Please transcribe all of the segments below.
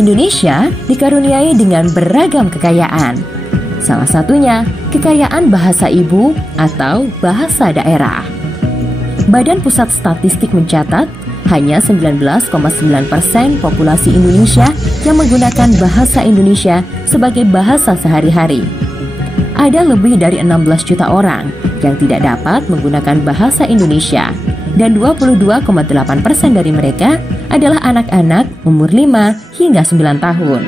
Indonesia dikaruniai dengan beragam kekayaan. Salah satunya kekayaan bahasa ibu atau bahasa daerah. Badan Pusat Statistik mencatat hanya 19,9% populasi Indonesia yang menggunakan bahasa Indonesia sebagai bahasa sehari-hari. Ada lebih dari 16 juta orang yang tidak dapat menggunakan bahasa Indonesia, dan 22,8% dari mereka adalah anak-anak umur 5 hingga 9 tahun.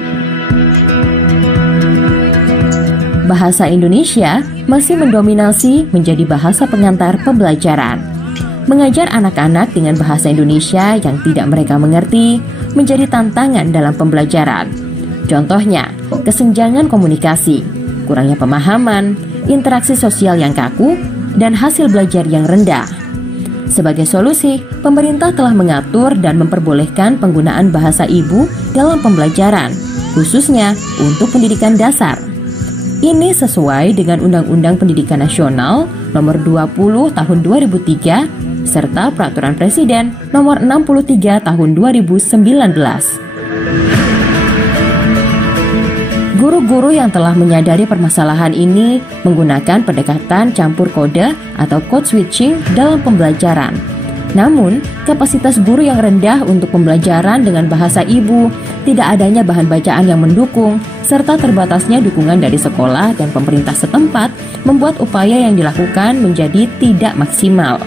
Bahasa Indonesia masih mendominasi menjadi bahasa pengantar pembelajaran. Mengajar anak-anak dengan bahasa Indonesia yang tidak mereka mengerti menjadi tantangan dalam pembelajaran. Contohnya, kesenjangan komunikasi, kurangnya pemahaman, interaksi sosial yang kaku, dan hasil belajar yang rendah. Sebagai solusi, pemerintah telah mengatur dan memperbolehkan penggunaan bahasa ibu dalam pembelajaran, khususnya untuk pendidikan dasar. Ini sesuai dengan Undang-Undang Pendidikan Nasional Nomor 20 Tahun 2003 serta Peraturan Presiden Nomor 63 Tahun 2019. Guru-guru yang telah menyadari permasalahan ini menggunakan pendekatan campur kode atau code switching dalam pembelajaran. Namun, kapasitas guru yang rendah untuk pembelajaran dengan bahasa ibu, tidak adanya bahan bacaan yang mendukung, serta terbatasnya dukungan dari sekolah dan pemerintah setempat membuat upaya yang dilakukan menjadi tidak maksimal.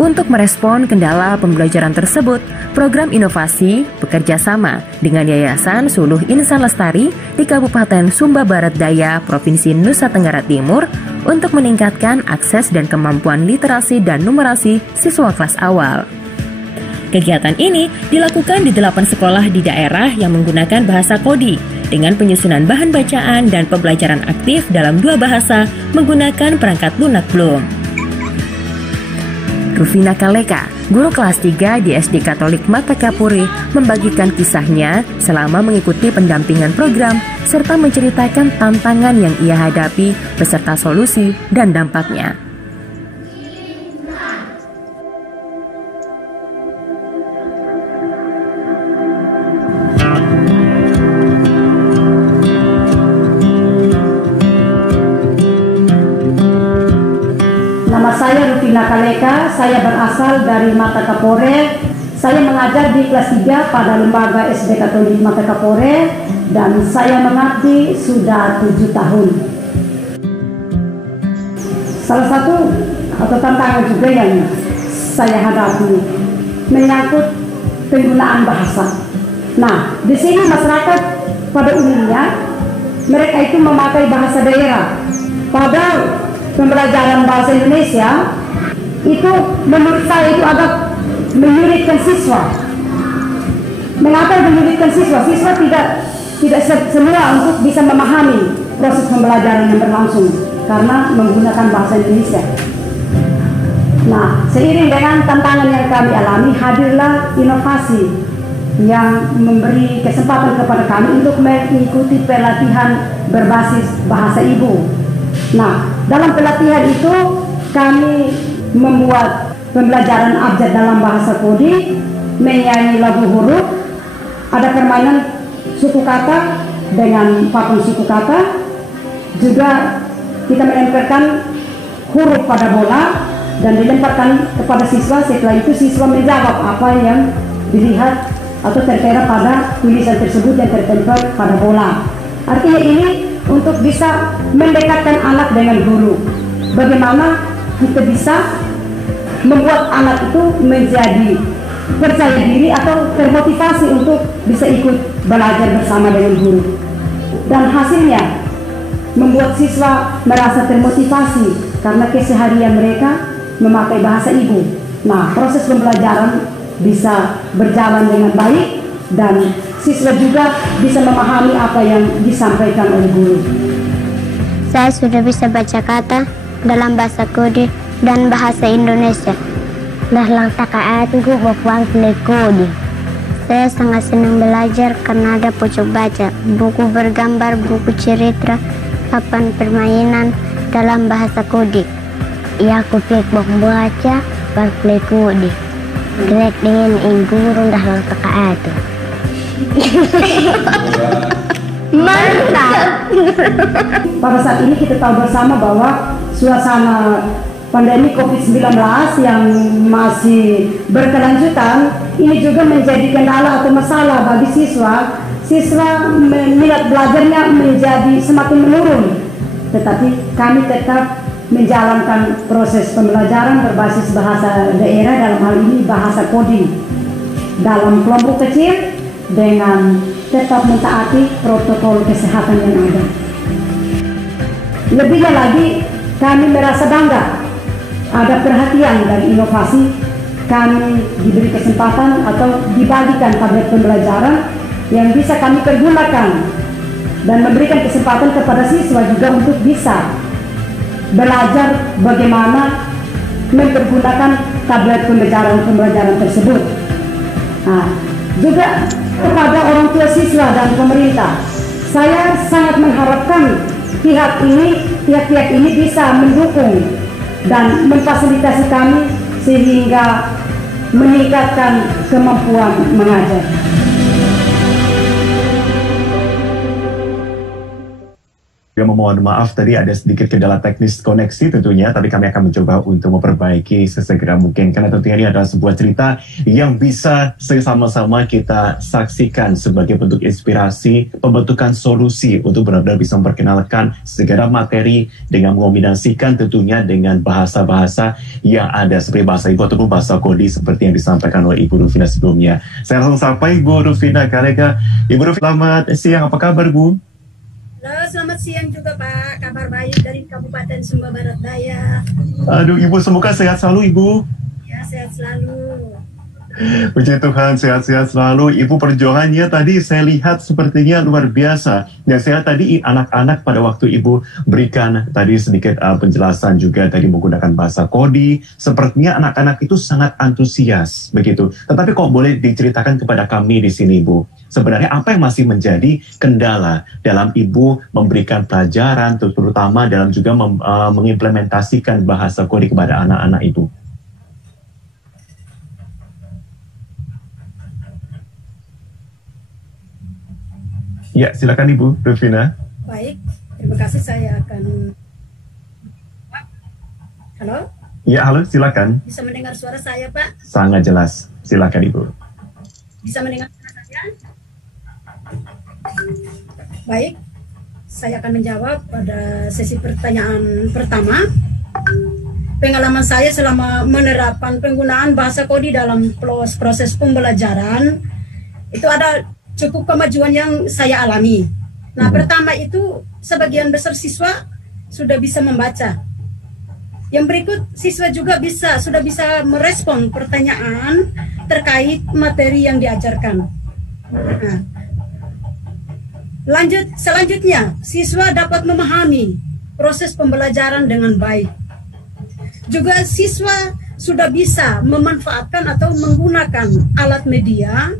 Untuk merespon kendala pembelajaran tersebut, program inovasi bekerja sama dengan Yayasan Suluh Insan Lestari di Kabupaten Sumba Barat Daya, Provinsi Nusa Tenggara Timur untuk meningkatkan akses dan kemampuan literasi dan numerasi siswa kelas awal. Kegiatan ini dilakukan di 8 sekolah di daerah yang menggunakan bahasa Kodi dengan penyusunan bahan bacaan dan pembelajaran aktif dalam 2 bahasa menggunakan perangkat lunak Bloom. Rufina Kaleka, guru kelas 3 di SD Katolik Mata Kapuri, membagikan kisahnya selama mengikuti pendampingan program serta menceritakan tantangan yang ia hadapi beserta solusi dan dampaknya. Nama saya Rufina Kaleka, saya berasal dari Mata Kapore. Saya mengajar di kelas 3 pada lembaga SD Katolik Mata Kapore dan saya mengabdi sudah 7 tahun. Salah satu atau tantangan juga yang saya hadapi menyangkut penggunaan bahasa. Nah, di sini masyarakat pada umumnya mereka itu memakai bahasa daerah. Padahal pembelajaran bahasa Indonesia itu menurut saya itu agak menyulitkan siswa. Mengapa menyulitkan siswa? Siswa tidak semua untuk bisa memahami proses pembelajaran yang berlangsung karena menggunakan bahasa Indonesia. Nah, seiring dengan tantangan yang kami alami, hadirlah inovasi yang memberi kesempatan kepada kami untuk mengikuti pelatihan berbasis bahasa ibu. Nah, dalam pelatihan itu kami membuat pembelajaran abjad dalam bahasa Kodi, menyanyi lagu huruf, ada permainan suku kata dengan papan suku kata, juga kita menempelkan huruf pada bola dan dilemparkan kepada siswa. Setelah itu siswa menjawab apa yang dilihat atau tertera pada tulisan tersebut yang tertempel pada bola. Artinya ini untuk bisa mendekatkan anak dengan guru. Bagaimana kita bisa membuat anak itu menjadi percaya diri atau termotivasi untuk bisa ikut belajar bersama dengan guru. Dan hasilnya membuat siswa merasa termotivasi karena keseharian mereka memakai bahasa ibu. Nah, proses pembelajaran bisa berjalan dengan baik dan siswa juga bisa memahami apa yang disampaikan oleh guru. Saya sudah bisa baca kata dalam bahasa Kodi dan bahasa Indonesia. Dalam takaatku bakuang Kodi. Saya sangat senang belajar karena ada pojok baca, buku bergambar, buku cerita, papan permainan dalam bahasa Kodi. Ia aku baca Kodi. Grek dengan guru dalam takaatu. Mantap. Pada saat ini kita tahu bersama bahwa suasana pandemi COVID-19 yang masih berkelanjutan ini juga menjadi kendala atau masalah bagi siswa. Siswa minat belajarnya menjadi semakin menurun, tetapi kami tetap menjalankan proses pembelajaran berbasis bahasa daerah, dalam hal ini bahasa coding, dalam kelompok kecil dengan tetap mentaati protokol kesehatan yang ada. Lebihnya lagi, kami merasa bangga ada perhatian dan inovasi. Kami diberi kesempatan atau dibagikan tablet pembelajaran yang bisa kami pergunakan dan memberikan kesempatan kepada siswa juga untuk bisa belajar bagaimana mempergunakan tablet pembelajaran tersebut. Nah, juga kepada orang tua siswa dan pemerintah, saya sangat mengharapkan pihak-pihak ini bisa mendukung dan memfasilitasi kami sehingga meningkatkan kemampuan mengajar. Juga memohon maaf tadi ada sedikit kendala teknis koneksi tentunya, tapi kami akan mencoba untuk memperbaiki sesegera mungkin, karena tentunya ini adalah sebuah cerita yang bisa sama-sama kita saksikan sebagai bentuk inspirasi pembentukan solusi untuk benar-benar bisa memperkenalkan segala materi dengan mengombinasikan tentunya dengan bahasa-bahasa yang ada seperti bahasa ibu ataupun bahasa kodi seperti yang disampaikan oleh Ibu Rufina sebelumnya. Saya langsung sapa Ibu Rufina Karega. Ibu Rufina, selamat siang, apa kabar Bu? Halo, selamat siang juga Pak. Kabar baik dari Kabupaten Sumba Barat Daya. Aduh Ibu, semoga sehat selalu Ibu. Ya, sehat selalu. Puji Tuhan, sehat-sehat selalu. Ibu, perjuangannya tadi saya lihat sepertinya luar biasa. Dan saya tadi anak-anak pada waktu Ibu berikan tadi sedikit penjelasan juga tadi menggunakan bahasa kodi. Sepertinya anak-anak itu sangat antusias begitu. Tetapi kok boleh diceritakan kepada kami di sini Ibu, sebenarnya apa yang masih menjadi kendala dalam Ibu memberikan pelajaran, terutama dalam juga mengimplementasikan bahasa kodi kepada anak-anak Ibu? Ya, silakan Ibu Rufina. Baik, terima kasih. Saya akan... Halo? Ya, halo, silakan. Bisa mendengar suara saya, Pak? Sangat jelas. Silakan Ibu. Bisa mendengar suara saya? Baik, saya akan menjawab pada sesi pertanyaan pertama. Pengalaman saya selama menerapkan penggunaan bahasa kodi dalam proses pembelajaran, itu ada cukup kemajuan yang saya alami. Nah, pertama itu sebagian besar siswa sudah bisa membaca. Yang berikut, siswa juga sudah bisa merespon pertanyaan terkait materi yang diajarkan. Nah, selanjutnya, siswa dapat memahami proses pembelajaran dengan baik. Juga siswa sudah bisa memanfaatkan atau menggunakan alat media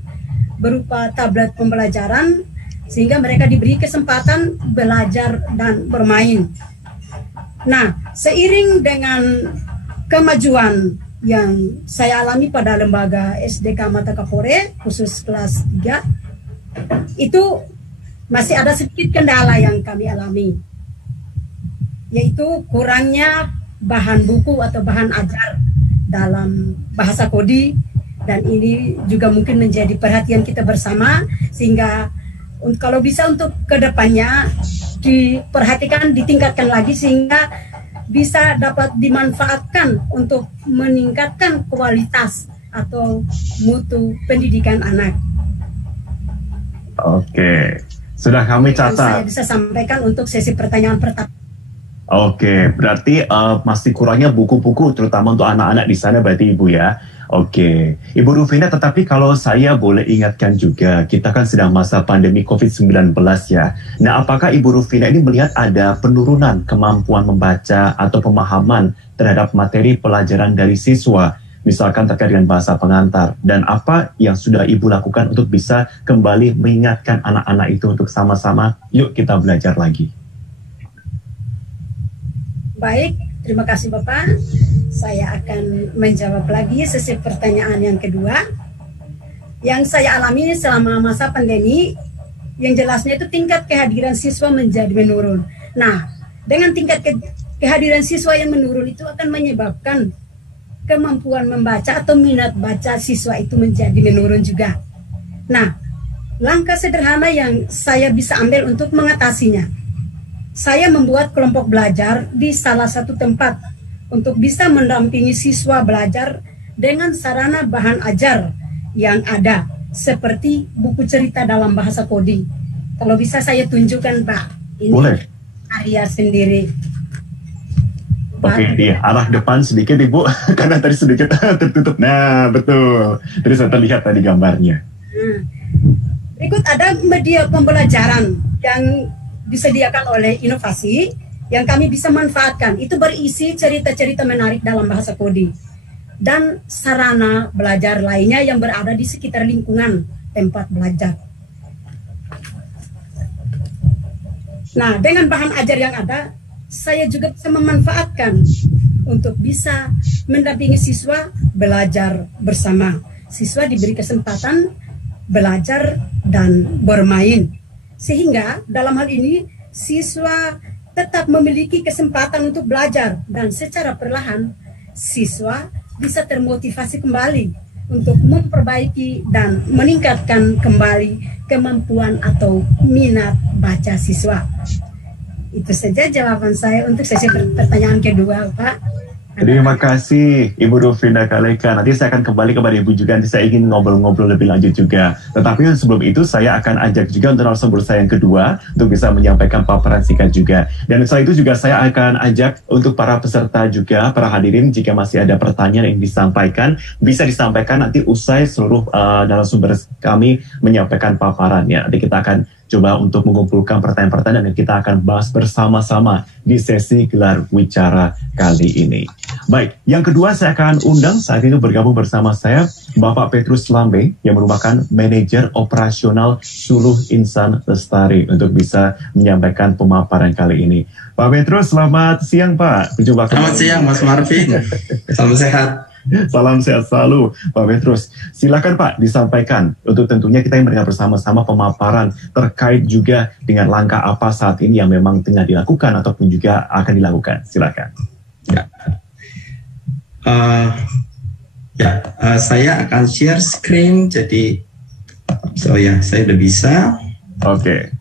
berupa tablet pembelajaran sehingga mereka diberi kesempatan belajar dan bermain. Nah, seiring dengan kemajuan yang saya alami pada lembaga SDK Mata Kapore, khusus kelas 3, itu masih ada sedikit kendala yang kami alami, yaitu kurangnya bahan buku atau bahan ajar dalam bahasa kodi. Dan ini juga mungkin menjadi perhatian kita bersama, sehingga kalau bisa untuk kedepannya diperhatikan, ditingkatkan lagi sehingga bisa dapat dimanfaatkan untuk meningkatkan kualitas atau mutu pendidikan anak. Oke, sudah kami catat. Saya bisa sampaikan untuk sesi pertanyaan pertama. Oke, berarti masih kurangnya buku-buku terutama untuk anak-anak di sana berarti Ibu ya. Oke, Ibu Rufina, tetapi kalau saya boleh ingatkan juga, kita kan sedang masa pandemi COVID-19 ya. Nah, apakah Ibu Rufina ini melihat ada penurunan kemampuan membaca atau pemahaman terhadap materi pelajaran dari siswa, misalkan terkait dengan bahasa pengantar, dan apa yang sudah Ibu lakukan untuk bisa kembali mengingatkan anak-anak itu untuk sama-sama, yuk kita belajar lagi? Baik, terima kasih Bapak. Saya akan menjawab lagi sesi pertanyaan yang kedua. yang saya alami selama masa pandemi, yang jelasnya itu tingkat kehadiran siswa menjadi menurun. Nah, dengan tingkat kehadiran siswa yang menurun itu akan menyebabkan kemampuan membaca atau minat baca siswa itu menjadi menurun juga. Nah, langkah sederhana yang saya bisa ambil untuk mengatasinya, saya membuat kelompok belajar di salah satu tempat untuk bisa mendampingi siswa belajar dengan sarana bahan ajar yang ada, seperti buku cerita dalam bahasa Kodi. Kalau bisa saya tunjukkan, Pak, ini Boleh. karya sendiri. Oke, di arah depan sedikit Ibu, karena tadi sedikit tertutup. Nah, betul. Jadi saya terlihat tadi gambarnya. Berikut ada media pembelajaran yang disediakan oleh inovasi yang kami bisa manfaatkan. Itu berisi cerita-cerita menarik dalam bahasa Kodi dan sarana belajar lainnya yang berada di sekitar lingkungan tempat belajar. Nah, dengan bahan ajar yang ada, saya juga bisa memanfaatkan untuk bisa mendampingi siswa belajar bersama. Siswa diberi kesempatan belajar dan bermain. Sehingga dalam hal ini siswa tetap memiliki kesempatan untuk belajar dan secara perlahan siswa bisa termotivasi kembali untuk memperbaiki dan meningkatkan kembali kemampuan atau minat baca siswa. Itu saja jawaban saya untuk sesi pertanyaan kedua, Pak. Terima kasih Ibu Rufina Kaleka. Nanti saya akan kembali kepada Ibu juga. Nanti saya ingin ngobrol-ngobrol lebih lanjut juga. Tetapi sebelum itu saya akan ajak juga untuk narasumber saya yang kedua untuk bisa menyampaikan paparan singkat juga. Dan setelah itu juga saya akan ajak untuk para peserta juga, para hadirin, jika masih ada pertanyaan yang disampaikan, bisa disampaikan nanti usai seluruh narasumber kami menyampaikan paparannya. Nanti kita akan coba untuk mengumpulkan pertanyaan-pertanyaan yang kita akan bahas bersama-sama di sesi gelar wicara kali ini. Baik, yang kedua saya akan undang saat itu bergabung bersama saya Bapak Petrus Lambe yang merupakan manajer operasional Suluh Insan Lestari untuk bisa menyampaikan pemaparan kali ini. Pak Petrus, selamat siang Pak. Berjumpa kembali. Selamat siang Mas Marvin. Salam sehat. Salam sehat selalu Pak Petrus. Silakan Pak disampaikan untuk tentunya kita yang mendengar bersama-sama pemaparan terkait juga dengan langkah apa saat ini yang memang tengah dilakukan ataupun juga akan dilakukan. Silakan. Saya akan share screen. Jadi saya udah bisa. Oke,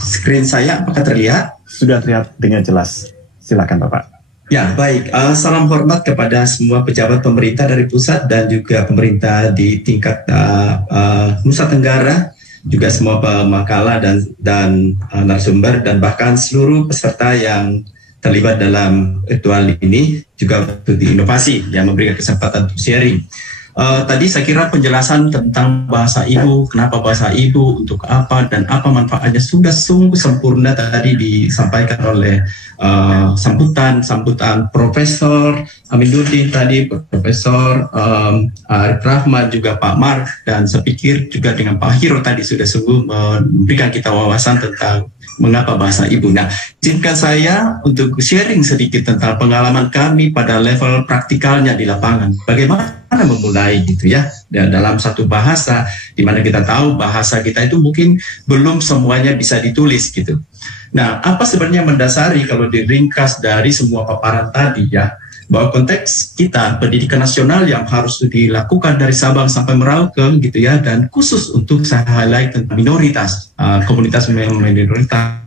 screen saya apakah terlihat? sudah terlihat dengan jelas. Silakan Bapak. Ya, baik. Salam hormat kepada semua pejabat pemerintah dari pusat dan juga pemerintah di tingkat Nusa Tenggara, juga semua pemakalah dan narasumber, dan bahkan seluruh peserta yang terlibat dalam ritual ini, juga untuk di inovasi yang memberikan kesempatan untuk sharing. Tadi saya kira penjelasan tentang bahasa ibu, kenapa bahasa ibu, untuk apa dan apa manfaatnya sudah sungguh sempurna tadi disampaikan oleh sambutan Profesor Aminuddin tadi, Profesor Arif Rahman, juga Pak Mark, dan saya pikir juga dengan Pak Hiro tadi sudah sungguh memberikan kita wawasan tentang mengapa bahasa ibu. Nah, izinkan saya untuk sharing sedikit tentang pengalaman kami pada level praktikalnya di lapangan. Bagaimana memulai gitu ya, dalam satu bahasa, di mana kita tahu bahasa kita itu mungkin belum semuanya bisa ditulis gitu. Nah, apa sebenarnya mendasari kalau diringkas dari semua paparan tadi ya, bahwa konteks kita pendidikan nasional yang harus dilakukan dari Sabang sampai Merauke gitu ya, dan khusus untuk saya highlight tentang minoritas, komunitas minoritas.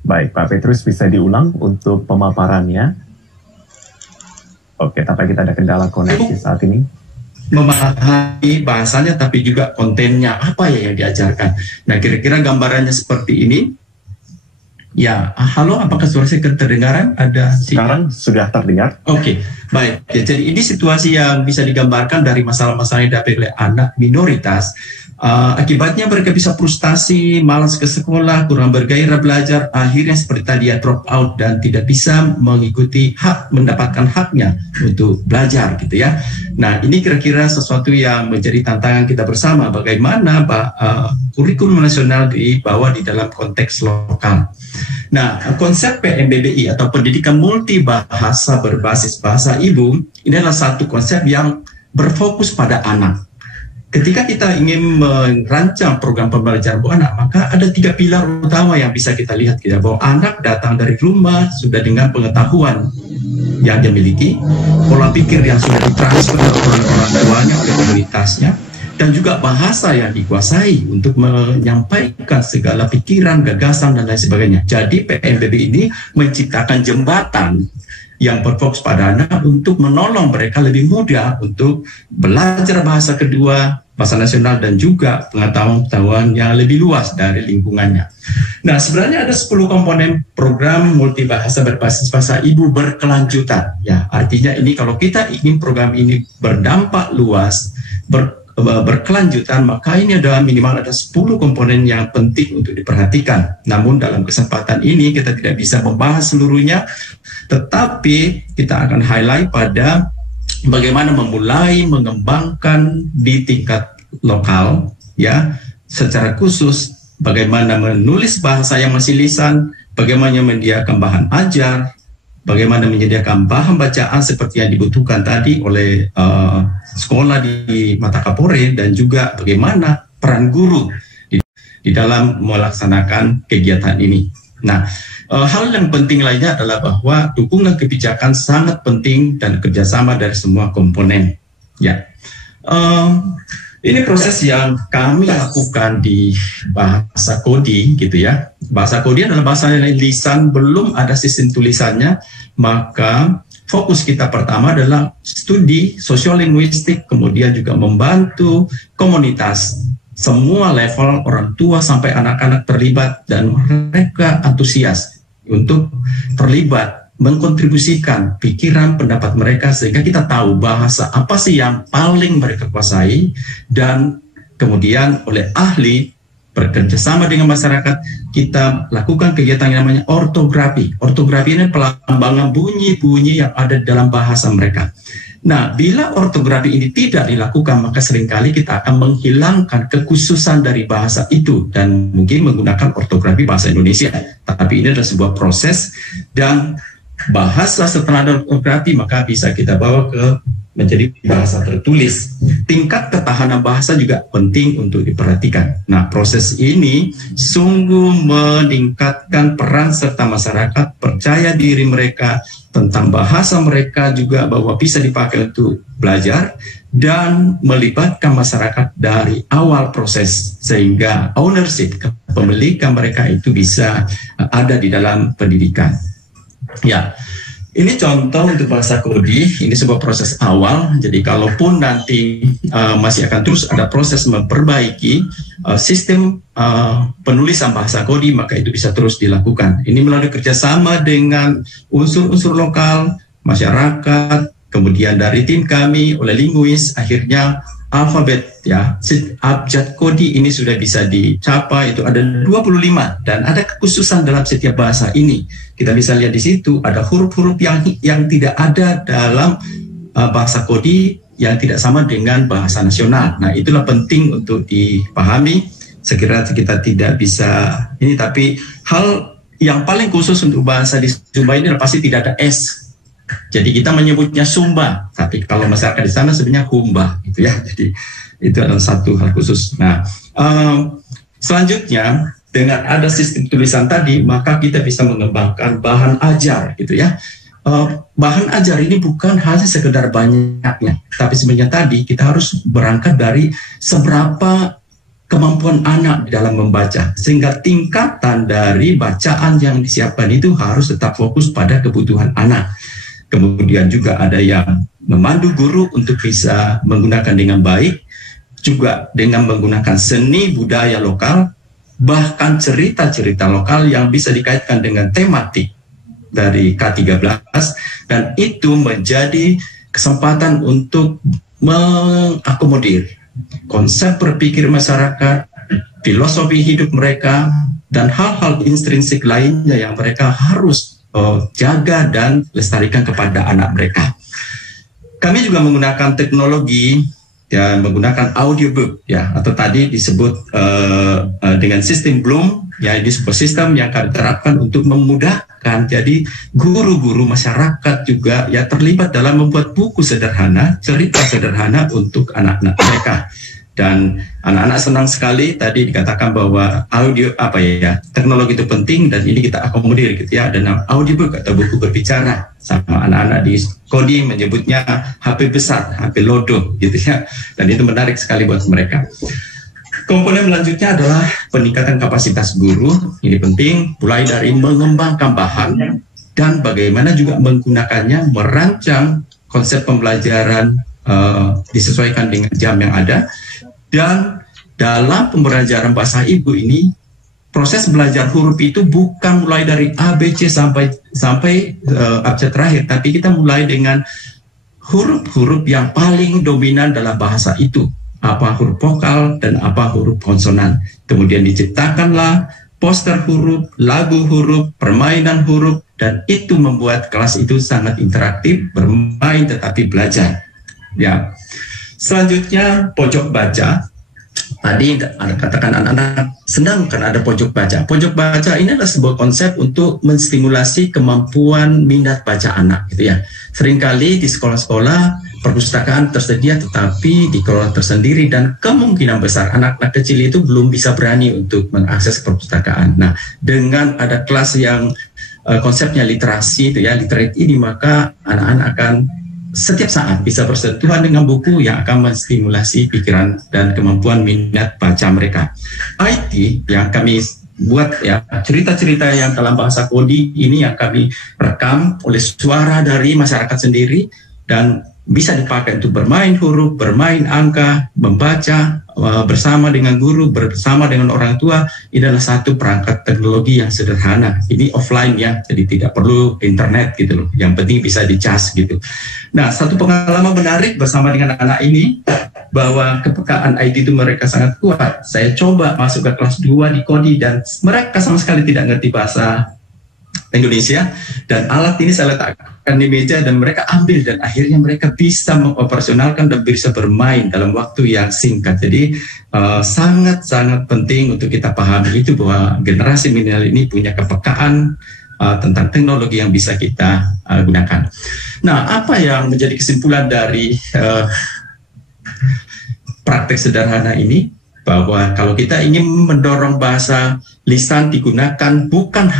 Baik, Pak Petrus bisa diulang untuk pemaparannya. Oke, tapi kita ada kendala koneksi saat ini. Memahami bahasanya tapi juga kontennya apa ya yang diajarkan. Nah, kira-kira gambarannya seperti ini. Ya, halo, apakah suara saya kedengaran? Sekarang sudah terdengar. Oke, baik. Ya, jadi ini situasi yang bisa digambarkan dari masalah-masalah yang dihadapi oleh anak minoritas. Akibatnya mereka bisa frustasi, malas ke sekolah, kurang bergairah belajar, akhirnya seperti tadi ya, drop out dan tidak bisa mengikuti mendapatkan haknya untuk belajar gitu ya. Nah, ini kira-kira sesuatu yang menjadi tantangan kita bersama, bagaimana kurikulum nasional dibawa di dalam konteks lokal. Nah, konsep PMBBI atau pendidikan multibahasa berbasis bahasa ibu, ini adalah satu konsep yang berfokus pada anak. Ketika kita ingin merancang program pembelajaran buat anak, maka ada 3 pilar utama yang bisa kita lihat, bahwa anak datang dari rumah sudah dengan pengetahuan yang dia miliki, pola pikir yang sudah ditransfer oleh orang tuanya, oleh komunitasnya, dan juga bahasa yang dikuasai untuk menyampaikan segala pikiran, gagasan, dan lain sebagainya. Jadi PMBBI ini menciptakan jembatan yang berfokus pada anak untuk menolong mereka lebih mudah untuk belajar bahasa kedua, bahasa nasional, dan juga pengetahuan yang lebih luas dari lingkungannya. Nah, sebenarnya ada 10 komponen program multibahasa berbasis bahasa ibu berkelanjutan. Ya, artinya ini kalau kita ingin program ini berdampak luas, berkelanjutan, maka ini adalah minimal ada 10 komponen yang penting untuk diperhatikan. Namun dalam kesempatan ini kita tidak bisa membahas seluruhnya, tetapi kita akan highlight pada bagaimana memulai mengembangkan di tingkat lokal, ya, secara khusus bagaimana menulis bahasa yang masih lisan, bagaimana menyediakan bahan ajar, bagaimana menyediakan bahan bacaan seperti yang dibutuhkan tadi oleh sekolah di mata Kapolri, dan juga bagaimana peran guru di dalam melaksanakan kegiatan ini. Nah, hal yang penting lainnya adalah bahwa dukungan kebijakan sangat penting dan kerjasama dari semua komponen. Ya, ini proses yang kami lakukan di bahasa Kodi, gitu ya. Bahasa Kodi adalah bahasa lisan, belum ada sistem tulisannya, maka fokus kita pertama adalah studi sosiolinguistik, kemudian juga membantu komunitas, semua level orang tua sampai anak-anak terlibat, dan mereka antusias untuk terlibat, mengkontribusikan pikiran, pendapat mereka, sehingga kita tahu bahasa apa sih yang paling mereka kuasai, dan kemudian oleh ahli bekerja sama dengan masyarakat, kita lakukan kegiatan yang namanya ortografi. Ortografi ini pelambangan bunyi-bunyi yang ada dalam bahasa mereka. Nah, bila ortografi ini tidak dilakukan, maka seringkali kita akan menghilangkan kekhususan dari bahasa itu dan mungkin menggunakan ortografi bahasa Indonesia. Tapi ini adalah sebuah proses, dan bahasa setelah ada ortografi maka bisa kita bawa ke menjadi bahasa tertulis. Tingkat ketahanan bahasa juga penting untuk diperhatikan. Nah, proses ini sungguh meningkatkan peran serta masyarakat, percaya diri mereka tentang bahasa mereka juga bahwa bisa dipakai untuk belajar, dan melibatkan masyarakat dari awal proses sehingga ownership, kepemilikan mereka itu bisa ada di dalam pendidikan. Ya, ini contoh untuk bahasa Kodi, ini sebuah proses awal. Jadi kalaupun nanti masih akan terus ada proses memperbaiki sistem penulisan bahasa Kodi, maka itu bisa terus dilakukan. Ini melalui kerjasama dengan unsur-unsur lokal, masyarakat, kemudian dari tim kami, oleh linguis, akhirnya alfabet, ya, abjad Kodi ini sudah bisa dicapai. Itu ada 25 dan ada kekhususan dalam setiap bahasa ini. Kita bisa lihat di situ ada huruf-huruf yang tidak ada dalam bahasa Kodi, yang tidak sama dengan bahasa nasional. Nah, itulah penting untuk dipahami. Sekiranya kita tidak bisa ini, tapi hal yang paling khusus untuk bahasa di Sumba ini pasti tidak ada S. Jadi kita menyebutnya Sumba, tapi kalau masyarakat di sana sebenarnya Humba, gitu ya. Jadi itu adalah satu hal khusus. Nah, selanjutnya dengan ada sistem tulisan tadi, maka kita bisa mengembangkan bahan ajar, gitu ya. Bahan ajar ini bukan hanya sekedar banyaknya, tapi sebenarnya tadi kita harus berangkat dari seberapa kemampuan anak di dalam membaca, sehingga tingkatan dari bacaan yang disiapkan itu harus tetap fokus pada kebutuhan anak. Kemudian juga ada yang memandu guru untuk bisa menggunakan dengan baik, juga dengan menggunakan seni budaya lokal, bahkan cerita-cerita lokal yang bisa dikaitkan dengan tematik dari K13, dan itu menjadi kesempatan untuk mengakomodir konsep berpikir masyarakat, filosofi hidup mereka, dan hal-hal intrinsik lainnya yang mereka harus jaga dan lestarikan kepada anak mereka. Kami juga menggunakan teknologi, ya, menggunakan audiobook, ya, atau tadi disebut dengan sistem Bloom, ya, ini sebuah sistem yang kami terapkan untuk memudahkan. Jadi guru-guru masyarakat juga ya terlibat dalam membuat buku sederhana, cerita sederhana untuk anak-anak mereka. Dan anak-anak senang sekali. Tadi dikatakan bahwa teknologi itu penting, dan ini kita akomodir gitu ya, dengan audiobook atau buku berbicara. Sama anak-anak di Kodi menyebutnya HP besar, HP Lodo gitu ya, dan itu menarik sekali buat mereka. Komponen selanjutnya adalah peningkatan kapasitas guru. Ini penting, mulai dari mengembangkan bahan dan bagaimana juga menggunakannya, merancang konsep pembelajaran disesuaikan dengan jam yang ada. Dan dalam pembelajaran bahasa ibu ini, proses belajar huruf itu bukan mulai dari A, B, C sampai abjad terakhir, tapi kita mulai dengan huruf-huruf yang paling dominan dalam bahasa itu. Apa huruf vokal dan apa huruf konsonan. Kemudian diciptakanlah poster huruf, lagu huruf, permainan huruf, dan itu membuat kelas itu sangat interaktif, bermain tetapi belajar. Ya. Selanjutnya pojok baca. Tadi ada katakan anak-anak senang karena ada pojok baca. Pojok baca ini adalah sebuah konsep untuk menstimulasi kemampuan minat baca anak, gitu ya. Seringkali di sekolah-sekolah perpustakaan tersedia tetapi dikelola tersendiri, dan kemungkinan besar anak-anak kecil itu belum bisa berani untuk mengakses perpustakaan. Nah, dengan ada kelas yang konsepnya literasi, itu ya, literate ini, maka anak-anak akan setiap saat bisa bersentuhan dengan buku yang akan menstimulasi pikiran dan kemampuan minat baca mereka. IT yang kami buat, ya, cerita-cerita yang dalam bahasa Kodi ini yang kami rekam oleh suara dari masyarakat sendiri, dan bisa dipakai untuk bermain huruf, bermain angka, membaca bersama dengan guru, bersama dengan orang tua. Ini adalah satu perangkat teknologi yang sederhana. Ini offline ya, jadi tidak perlu internet gitu loh. Yang penting bisa dicas gitu. Nah, satu pengalaman menarik bersama dengan anak ini, bahwa kepekaan IT itu mereka sangat kuat. Saya coba masuk ke kelas 2 di Kodi, dan mereka sama sekali tidak ngerti bahasa Indonesia, dan alat ini saya letakkan di meja dan mereka ambil, dan akhirnya mereka bisa mengoperasionalkan dan bisa bermain dalam waktu yang singkat. Jadi sangat-sangat penting untuk kita pahami itu, bahwa generasi milenial ini punya kepekaan tentang teknologi yang bisa kita gunakan. Nah, apa yang menjadi kesimpulan dari praktek sederhana ini? Bahwa kalau kita ingin mendorong bahasa lisan digunakan, bukan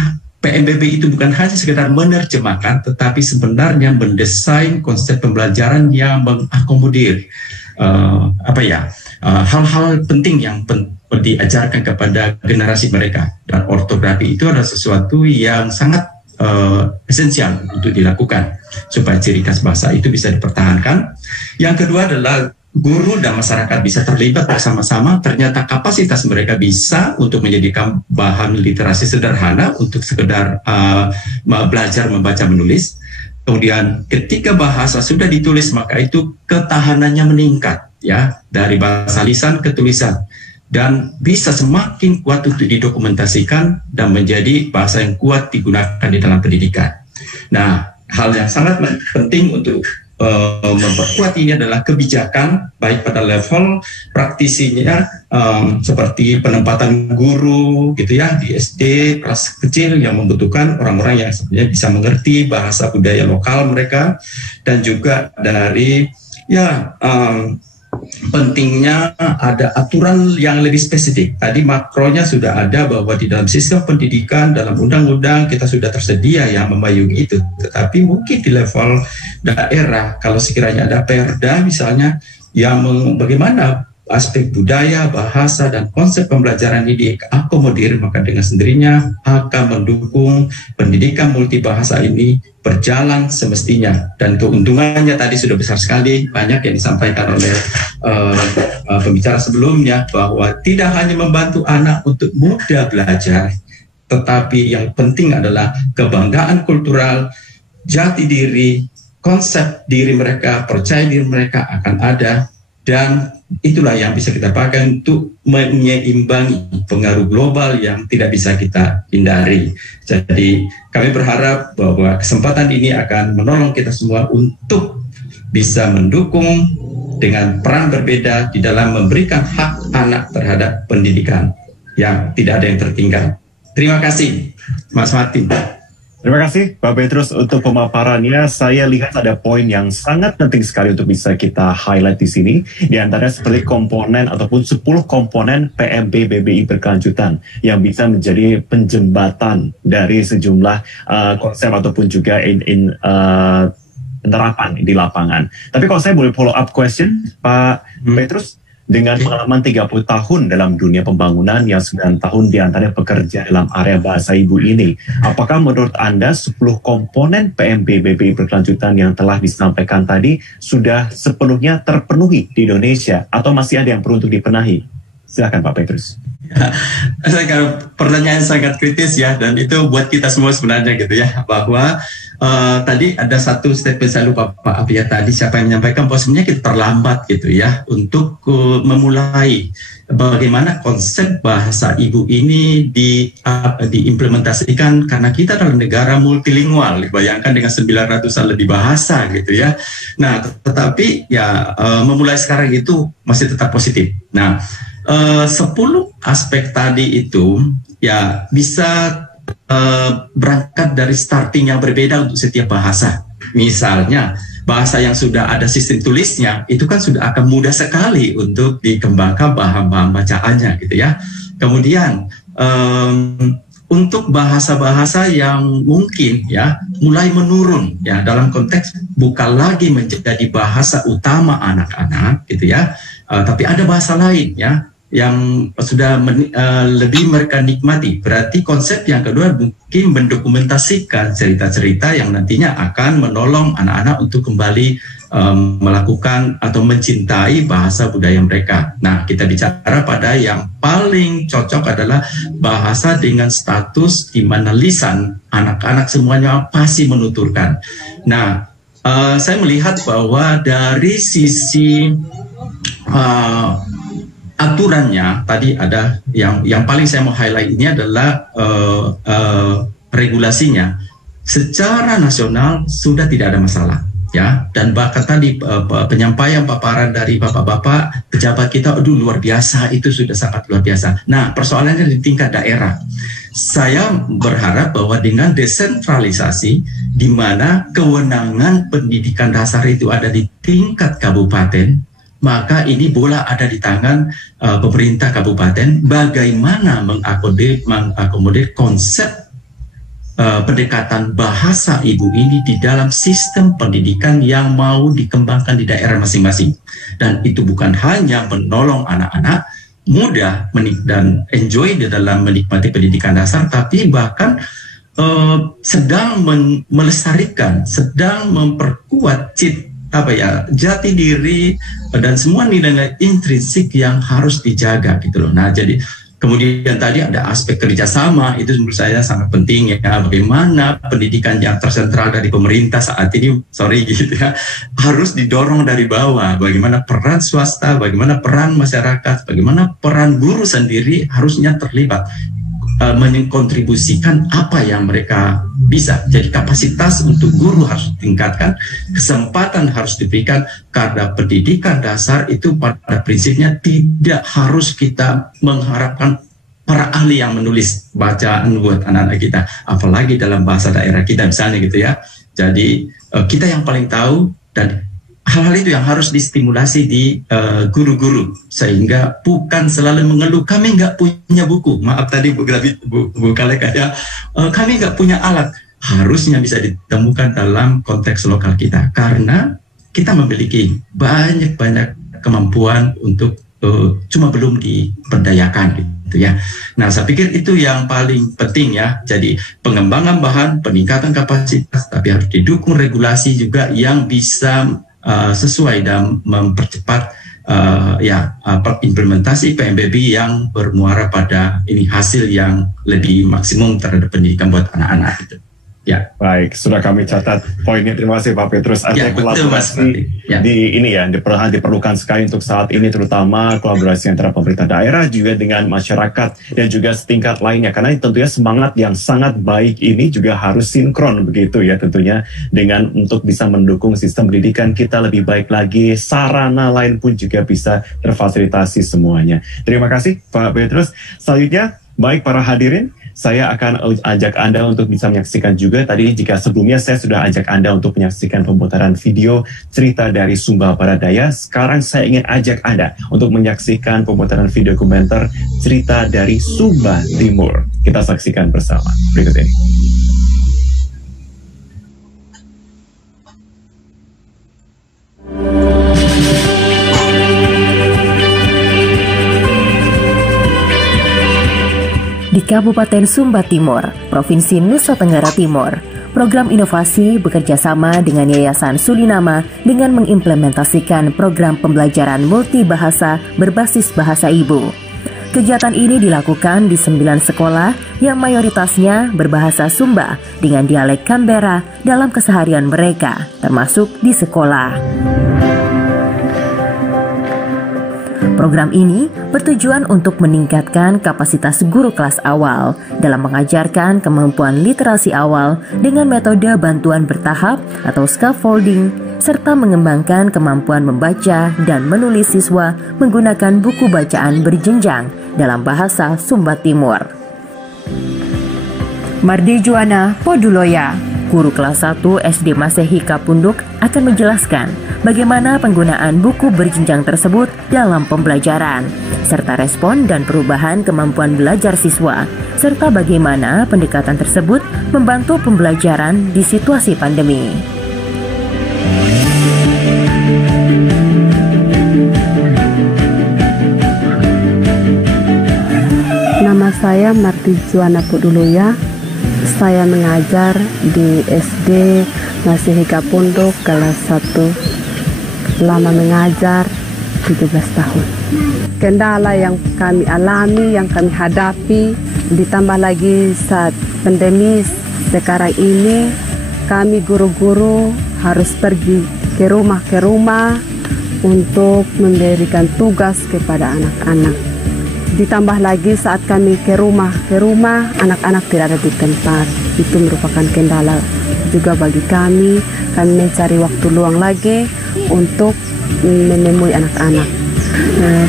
PMBB itu bukan hanya sekedar menerjemahkan, tetapi sebenarnya mendesain konsep pembelajaran yang mengakomodir hal-hal penting yang diajarkan kepada generasi mereka. Dan ortografi itu adalah sesuatu yang sangat esensial untuk dilakukan supaya ciri khas bahasa itu bisa dipertahankan. Yang kedua adalah guru dan masyarakat bisa terlibat bersama-sama. Ternyata kapasitas mereka bisa untuk menjadikan bahan literasi sederhana untuk sekedar belajar membaca menulis. Kemudian ketika bahasa sudah ditulis, maka itu ketahanannya meningkat, ya, dari bahasa lisan ke tulisan, dan bisa semakin kuat untuk didokumentasikan dan menjadi bahasa yang kuat digunakan di dalam pendidikan. Nah, hal yang sangat penting untuk memperkuat ini adalah kebijakan, baik pada level praktisinya, seperti penempatan guru gitu ya di SD kelas kecil yang membutuhkan orang-orang yang sebenarnya bisa mengerti bahasa budaya lokal mereka, dan juga dari pentingnya ada aturan yang lebih spesifik. Tadi makronya sudah ada, bahwa di dalam sistem pendidikan, dalam undang-undang kita sudah tersedia yang memayungi itu. Tetapi mungkin di level daerah, kalau sekiranya ada perda misalnya, yang bagaimana aspek budaya, bahasa, dan konsep pembelajaran ini diakomodir, maka dengan sendirinya akan mendukung pendidikan multibahasa ini berjalan semestinya. Dan keuntungannya tadi sudah besar sekali, banyak yang disampaikan oleh pembicara sebelumnya, bahwa tidak hanya membantu anak untuk mudah belajar, tetapi yang penting adalah kebanggaan kultural, jati diri, konsep diri mereka, percaya diri mereka akan ada, Dan itulah yang bisa kita pakai untuk menyeimbangi pengaruh global yang tidak bisa kita hindari. Jadi kami berharap bahwa kesempatan ini akan menolong kita semua untuk bisa mendukung dengan peran berbeda di dalam memberikan hak anak terhadap pendidikan yang tidak ada yang tertinggal. Terima kasih, Mas Martin. Terima kasih Pak Petrus untuk pemaparannya. Saya lihat ada poin yang sangat penting sekali untuk bisa kita highlight di sini. Di antara seperti komponen ataupun 10 komponen PMB BBI berkelanjutan yang bisa menjadi penjembatan dari sejumlah konsep ataupun juga penerapan di lapangan. Tapi kalau saya boleh follow up question, Pak Petrus, dengan pengalaman 30 tahun dalam dunia pembangunan yang 9 tahun diantaranya bekerja dalam area bahasa ibu ini, apakah menurut Anda 10 komponen PMB BBI berkelanjutan yang telah disampaikan tadi sudah sepenuhnya terpenuhi di Indonesia atau masih ada yang perlu untuk dibenahi? Silakan Pak Petrus. Pertanyaan sangat kritis ya, dan itu buat kita semua sebenarnya gitu ya, bahwa tadi ada satu statement saya lupa Pak Apia tadi siapa yang menyampaikan bahwa sebenarnya kita terlambat gitu ya untuk memulai bagaimana konsep bahasa ibu ini diimplementasikan, karena kita adalah negara multilingual, bayangkan dengan 900-an lebih bahasa gitu ya. Nah, tetapi ya memulai sekarang itu masih tetap positif. Nah, 10 aspek tadi itu ya bisa berangkat dari starting yang berbeda untuk setiap bahasa. Misalnya bahasa yang sudah ada sistem tulisnya itu kan sudah akan mudah sekali untuk dikembangkan bahan-bahan bacaannya gitu ya. Kemudian untuk bahasa-bahasa yang mungkin ya mulai menurun ya dalam konteks bukan lagi menjadi bahasa utama anak-anak gitu ya, tapi ada bahasa lain ya yang sudah lebih mereka nikmati. Berarti konsep yang kedua mungkin mendokumentasikan cerita-cerita yang nantinya akan menolong anak-anak untuk kembali melakukan atau mencintai bahasa budaya mereka. Nah, kita bicara pada yang paling cocok adalah bahasa dengan status di mana lisan anak-anak semuanya pasti menuturkan. Nah, saya melihat bahwa dari sisi aturannya tadi ada yang paling saya mau highlight ini adalah regulasinya secara nasional sudah tidak ada masalah ya, dan bahkan tadi penyampaian paparan dari bapak-bapak pejabat kita, aduh luar biasa, itu sudah sangat luar biasa. Nah, persoalannya di tingkat daerah. Saya berharap bahwa dengan desentralisasi di mana kewenangan pendidikan dasar itu ada di tingkat kabupaten, maka ini bola ada di tangan pemerintah kabupaten bagaimana mengakomodir konsep pendekatan bahasa ibu ini di dalam sistem pendidikan yang mau dikembangkan di daerah masing-masing. Dan itu bukan hanya menolong anak-anak muda dan enjoy di dalam menikmati pendidikan dasar, tapi bahkan sedang melestarikan, sedang memperkuat jati diri dan semua nilai intrinsik yang harus dijaga gitu loh. Nah, jadi kemudian tadi ada aspek kerjasama, itu menurut saya sangat penting ya, bagaimana pendidikan yang tersentral dari pemerintah saat ini gitu ya harus didorong dari bawah, bagaimana peran swasta, bagaimana peran masyarakat, bagaimana peran guru sendiri harusnya terlibat menkontribusikan apa yang mereka bisa. Jadi kapasitas untuk guru harus ditingkatkan, kesempatan harus diberikan, karena pendidikan dasar itu pada prinsipnya tidak harus kita mengharapkan para ahli yang menulis bacaan buat anak-anak kita, apalagi dalam bahasa daerah kita misalnya gitu ya. Jadi kita yang paling tahu, dan hal-hal itu yang harus distimulasi di guru-guru, sehingga bukan selalu mengeluh kami nggak punya buku. Maaf tadi Bu Kaleka ya, kami nggak punya alat. Harusnya bisa ditemukan dalam konteks lokal kita, karena kita memiliki banyak kemampuan untuk cuma belum diberdayakan gitu ya. Nah, saya pikir itu yang paling penting ya. Jadi pengembangan bahan, peningkatan kapasitas, tapi harus didukung regulasi juga yang bisa sesuai dan mempercepat implementasi PMBB yang bermuara pada ini hasil yang lebih maksimum terhadap pendidikan buat anak-anak gitu. Ya. Baik, sudah kami catat poinnya. Terima kasih Pak Petrus. Ya, betul Mas Fandi. Ya. Diperlukan sekali untuk saat ini, terutama kolaborasi antara pemerintah daerah juga dengan masyarakat dan juga setingkat lainnya. Karena tentunya semangat yang sangat baik ini juga harus sinkron begitu ya, tentunya dengan untuk bisa mendukung sistem pendidikan kita lebih baik lagi, sarana lain pun juga bisa terfasilitasi semuanya. Terima kasih Pak Petrus. Selanjutnya, baik para hadirin, saya akan ajak Anda untuk bisa menyaksikan juga tadi, jika sebelumnya saya sudah ajak Anda untuk menyaksikan pemutaran video cerita dari Sumba Barat Daya, sekarang saya ingin ajak Anda untuk menyaksikan pemutaran video dokumenter cerita dari Sumba Timur. Kita saksikan bersama berikut ini. Di Kabupaten Sumba Timur, Provinsi Nusa Tenggara Timur, program inovasi bekerja sama dengan Yayasan Sulinama dengan mengimplementasikan program pembelajaran multibahasa berbasis bahasa ibu. Kegiatan ini dilakukan di 9 sekolah yang mayoritasnya berbahasa Sumba dengan dialek Canberra dalam keseharian mereka, termasuk di sekolah. Program ini bertujuan untuk meningkatkan kapasitas guru kelas awal dalam mengajarkan kemampuan literasi awal dengan metode bantuan bertahap atau scaffolding, serta mengembangkan kemampuan membaca dan menulis siswa menggunakan buku bacaan berjenjang dalam bahasa Sumba Timur. Mardi Juana Poduloya, guru kelas 1 SD Masehi Kapunduk, akan menjelaskan bagaimana penggunaan buku berjenjang tersebut dalam pembelajaran, serta respon dan perubahan kemampuan belajar siswa, serta bagaimana pendekatan tersebut membantu pembelajaran di situasi pandemi. Nama saya Marti Juana Poduloya. Saya mengajar di SD Masehi Kapunduk kelas 1. Lama mengajar 17 tahun. Kendala yang kami alami, yang kami hadapi, ditambah lagi saat pandemi sekarang ini, kami guru-guru harus pergi ke rumah untuk memberikan tugas kepada anak-anak. Ditambah lagi saat kami ke rumah, anak-anak tidak ada di tempat. Itu merupakan kendala juga bagi kami mencari waktu luang lagi untuk menemui anak-anak.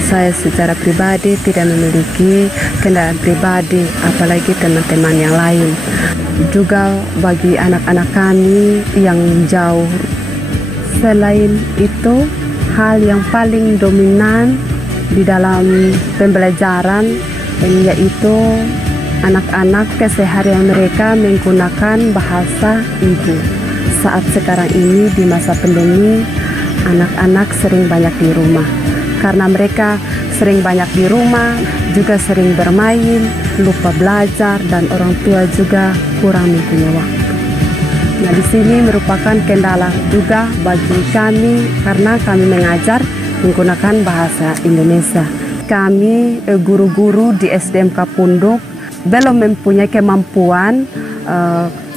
Saya secara pribadi tidak memiliki kendaraan pribadi, apalagi teman-teman yang lain. Juga bagi anak-anak kami yang jauh. Selain itu, hal yang paling dominan di dalam pembelajaran yaitu anak-anak keseharian mereka menggunakan bahasa ibu. Saat sekarang ini di masa pandemi, anak-anak sering banyak di rumah. Karena mereka sering banyak di rumah, juga sering bermain, lupa belajar, dan orang tua juga kurang mempunyai waktu. Nah, di sini merupakan kendala juga bagi kami karena kami mengajar menggunakan bahasa Indonesia. Kami guru-guru di SDM Kapunduk belum mempunyai kemampuan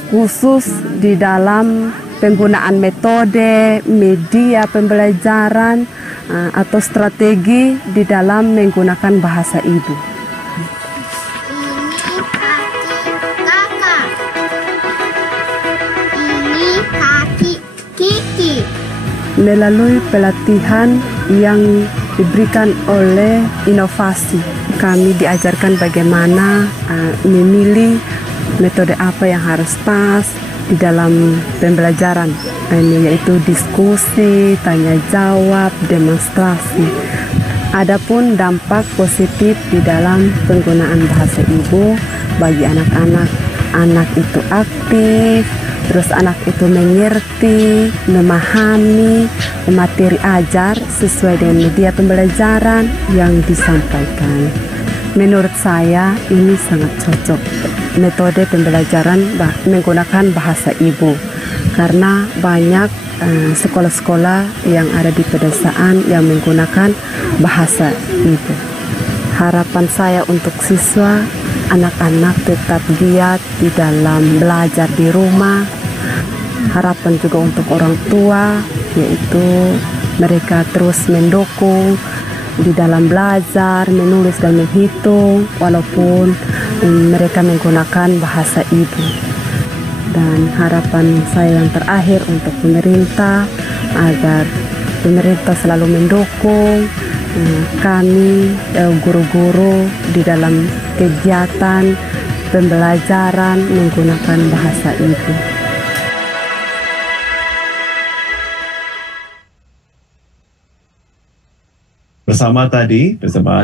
khusus di dalam penggunaan metode, media pembelajaran atau strategi di dalam menggunakan bahasa ibu. Ini kaki kakak. Ini kaki Kiki. Melalui pelatihan yang diberikan oleh inovasi, kami diajarkan bagaimana memilih metode apa yang harus pas di dalam pembelajaran, yaitu diskusi, tanya jawab, demonstrasi. Adapun dampak positif di dalam penggunaan bahasa ibu bagi anak-anak, anak itu aktif, terus anak itu mengerti, memahami materi ajar sesuai dengan media pembelajaran yang disampaikan. Menurut saya ini sangat cocok metode pembelajaran menggunakan bahasa ibu, karena banyak sekolah-sekolah yang ada di pedesaan yang menggunakan bahasa ibu. Harapan saya untuk siswa anak-anak tetap giat di dalam belajar di rumah. Harapan juga untuk orang tua, yaitu mereka terus mendukung di dalam belajar, menulis dan menghitung, walaupun mereka menggunakan bahasa ibu. Dan harapan saya yang terakhir untuk pemerintah, agar pemerintah selalu mendukung kami guru-guru di dalam kegiatan pembelajaran menggunakan bahasa ibu. Bersama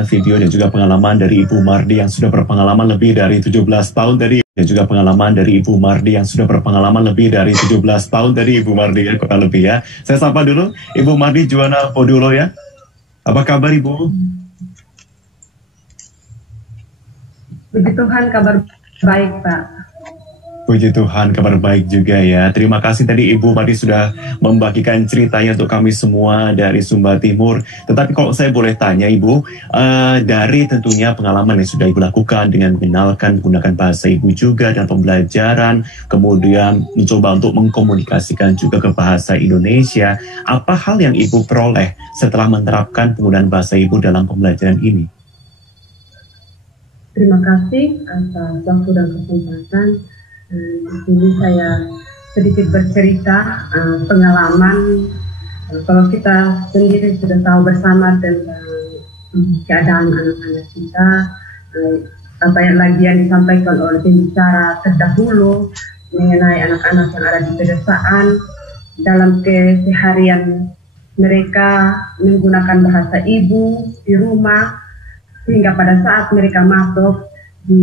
video dan juga pengalaman dari Ibu Mardi yang sudah berpengalaman lebih dari 17 tahun dan juga pengalaman dari Ibu Mardi yang sudah berpengalaman lebih dari 17 tahun dari Ibu Mardi ya, kurang lebih ya. Saya sapa dulu Ibu Mardi Juwana Podulo ya. Apa kabar Ibu? Puji Tuhan, kabar baik Pak. Puji Tuhan, kabar baik juga ya. Terima kasih tadi Ibu Mardi sudah membagikan ceritanya untuk kami semua dari Sumba Timur. Tetapi kalau saya boleh tanya Ibu, dari tentunya pengalaman yang sudah Ibu lakukan dengan mengenalkan menggunakan bahasa Ibu juga dan pembelajaran, kemudian mencoba untuk mengkomunikasikan juga ke bahasa Indonesia, apa hal yang Ibu peroleh setelah menerapkan penggunaan bahasa Ibu dalam pembelajaran ini? Terima kasih atas waktu dan kesempatan. Di sini saya sedikit bercerita pengalaman. Kalau kita sendiri sudah tahu bersama tentang keadaan anak-anak kita, apa yang lagi yang disampaikan oleh pembicara terdahulu mengenai anak-anak yang ada di pedesaan dalam keseharian mereka menggunakan bahasa ibu di rumah, sehingga pada saat mereka masuk di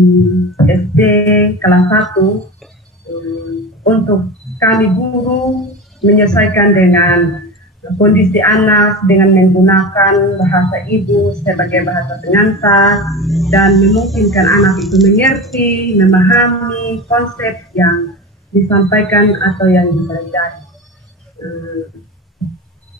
SD kelas 1, untuk kami guru menyesuaikan dengan kondisi anak dengan menggunakan bahasa ibu sebagai bahasa pengantar dan memungkinkan anak itu mengerti, memahami konsep yang disampaikan atau yang dipelajari.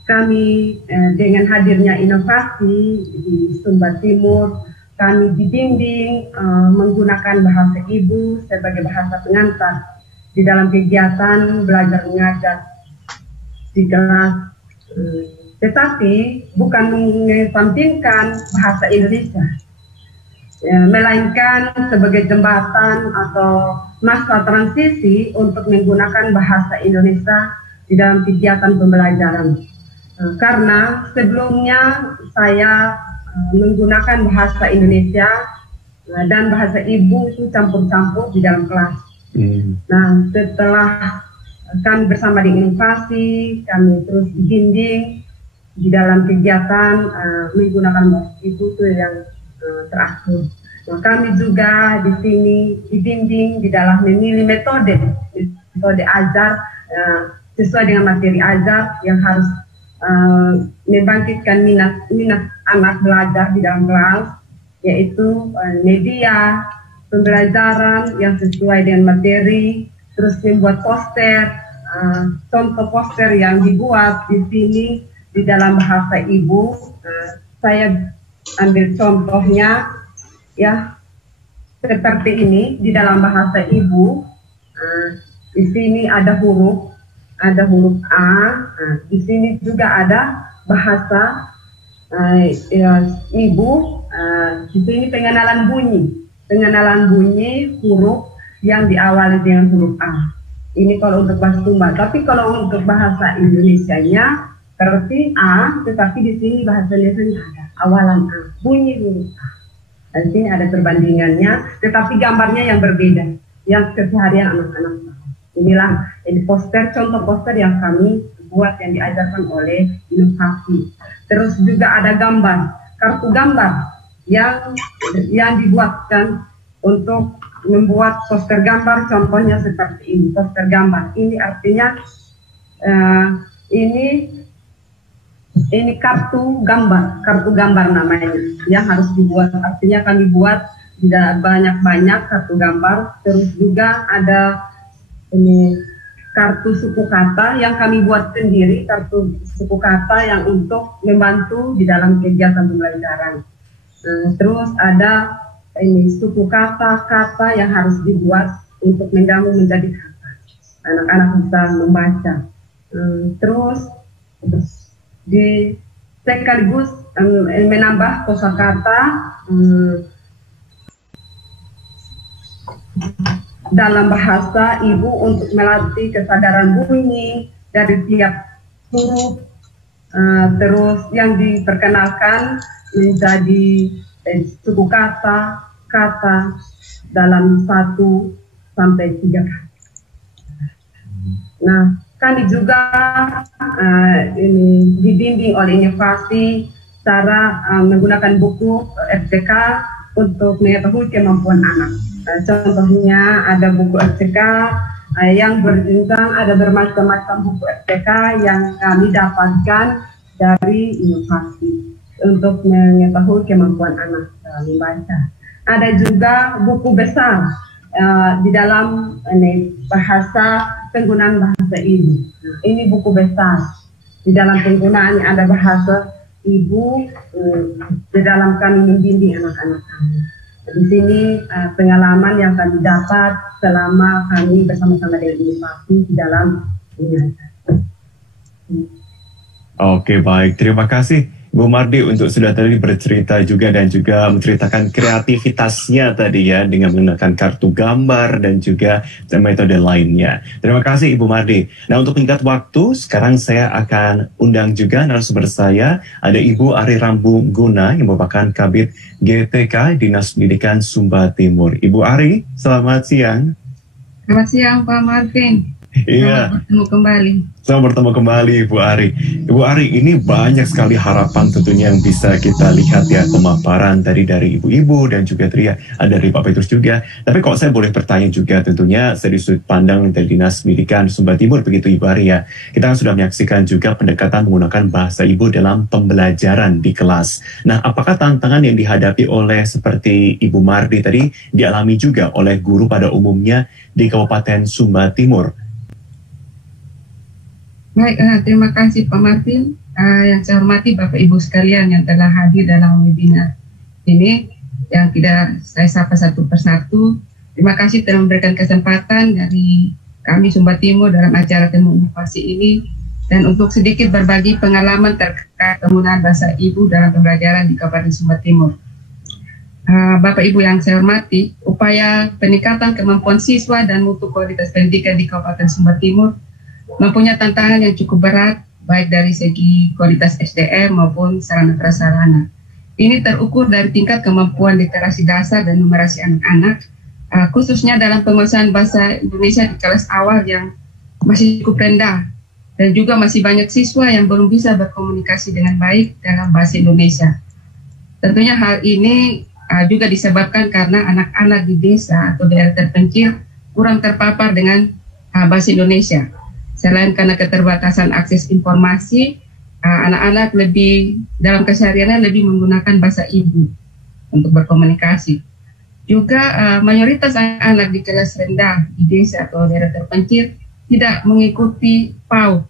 Kami dengan hadirnya inovasi di Sumba Timur, kami dibimbing menggunakan bahasa ibu sebagai bahasa pengantar di dalam kegiatan belajar mengajar di kelas, tetapi bukan mengesampingkan bahasa Indonesia, melainkan sebagai jembatan atau masa transisi untuk menggunakan bahasa Indonesia di dalam kegiatan pembelajaran. Karena sebelumnya saya menggunakan bahasa Indonesia dan bahasa ibu itu campur-campur di dalam kelas. Nah, setelah kami bersama di inovasi, kami terus dibimbing di dalam kegiatan menggunakan bahasa ibu itu yang teratur. Nah, kami juga di sini dibimbing di dalam memilih metode ajar sesuai dengan materi ajar yang harus membangkitkan minat anak belajar di dalam kelas, yaitu media pembelajaran yang sesuai dengan materi, terus membuat poster, contoh poster yang dibuat di sini di dalam bahasa ibu. Saya ambil contohnya ya seperti ini di dalam bahasa ibu. Di sini ada huruf A. Di sini juga ada bahasa ibu. Di sini pengenalan bunyi huruf yang diawali dengan huruf A. Ini kalau untuk bahasa Sumba. Tapi kalau untuk bahasa Indonesianya berarti A, tetapi di sini bahasa Indonesia ada awalan A, bunyi huruf A. Dan sini ada perbandingannya, tetapi gambarnya yang berbeda, yang keseharian anak-anak. Inilah ini poster, contoh poster yang kami buat yang diajarkan oleh inovasi. Terus juga ada gambar, kartu gambar yang dibuatkan untuk membuat poster gambar, contohnya seperti ini, poster gambar. Ini artinya ini kartu gambar namanya yang harus dibuat. Artinya kami buat tidak banyak-banyak kartu gambar. Terus juga ada ini kartu suku kata yang kami buat sendiri, kartu suku kata yang untuk membantu di dalam kegiatan pembelajaran. Terus ada ini suku kata-kata yang harus dibuat untuk menggabung menjadi kata. Anak-anak bisa membaca. Terus sekaligus menambah kosakata dalam bahasa ibu untuk melatih kesadaran bunyi dari tiap huruf. Terus yang diperkenalkan menjadi suku kata dalam 1 sampai 3 kata. Nah, kami juga ini dibimbing oleh inovasi cara menggunakan buku RCK untuk mengetahui kemampuan anak. Contohnya ada buku RCK yang berjenjang, ada bermacam-macam buku RCK yang kami dapatkan dari inovasi untuk mengetahui kemampuan anak membaca. Ada juga buku besar di dalam bahasa penggunaan bahasa ibu. Ini buku besar. Di dalam penggunaan ada bahasa ibu, di dalam kami membimbing anak-anak kami. Di sini pengalaman yang kami dapat selama kami bersama-sama dengan inovasi di dalam mengajar. Oke, baik. Terima kasih Bu Mardi untuk sudah tadi bercerita juga dan juga menceritakan kreativitasnya tadi ya dengan menggunakan kartu gambar dan juga metode lainnya. Terima kasih Ibu Mardi. Nah, untuk meningkat waktu, sekarang saya akan undang juga narasumber saya, ada Ibu Ari Rambu Guna yang merupakan Kabid GTK Dinas Pendidikan Sumba Timur. Ibu Ari, selamat siang. Selamat siang Pak Marvin. Iya. Bertemu kembali. Selamat bertemu kembali Ibu Ari. Ibu Ari, ini banyak sekali harapan tentunya yang bisa kita lihat ya, pemaparan dari ibu-ibu dan juga dari Pak Petrus juga. Tapi kalau saya boleh bertanya juga tentunya dari sudut pandang dari Dinas Pendidikan Sumba Timur begitu Ibu Ari ya. Kita sudah menyaksikan juga pendekatan menggunakan bahasa ibu dalam pembelajaran di kelas. Nah, apakah tantangan yang dihadapi oleh seperti Ibu Mardi tadi dialami juga oleh guru pada umumnya di Kabupaten Sumba Timur? Baik, terima kasih Pak Martin. Yang saya hormati Bapak Ibu sekalian yang telah hadir dalam webinar ini, yang tidak saya sapa satu persatu. Terima kasih telah memberikan kesempatan dari kami Sumba Timur dalam acara temu inovasi ini, dan untuk sedikit berbagi pengalaman terkait penggunaan bahasa ibu dalam pembelajaran di Kabupaten Sumba Timur. Bapak Ibu yang saya hormati, upaya peningkatan kemampuan siswa dan mutu kualitas pendidikan di Kabupaten Sumba Timur mempunyai tantangan yang cukup berat, baik dari segi kualitas SDM maupun sarana prasarana. Ini terukur dari tingkat kemampuan literasi dasar dan numerasi anak-anak, khususnya dalam penguasaan bahasa Indonesia di kelas awal yang masih cukup rendah, dan juga masih banyak siswa yang belum bisa berkomunikasi dengan baik dalam bahasa Indonesia. Tentunya hal ini juga disebabkan karena anak-anak di desa atau daerah terpencil kurang terpapar dengan bahasa Indonesia. Selain karena keterbatasan akses informasi, anak-anak lebih dalam kesehariannya lebih menggunakan bahasa ibu untuk berkomunikasi. Juga mayoritas anak-anak di kelas rendah di desa atau daerah terpencil tidak mengikuti PAUD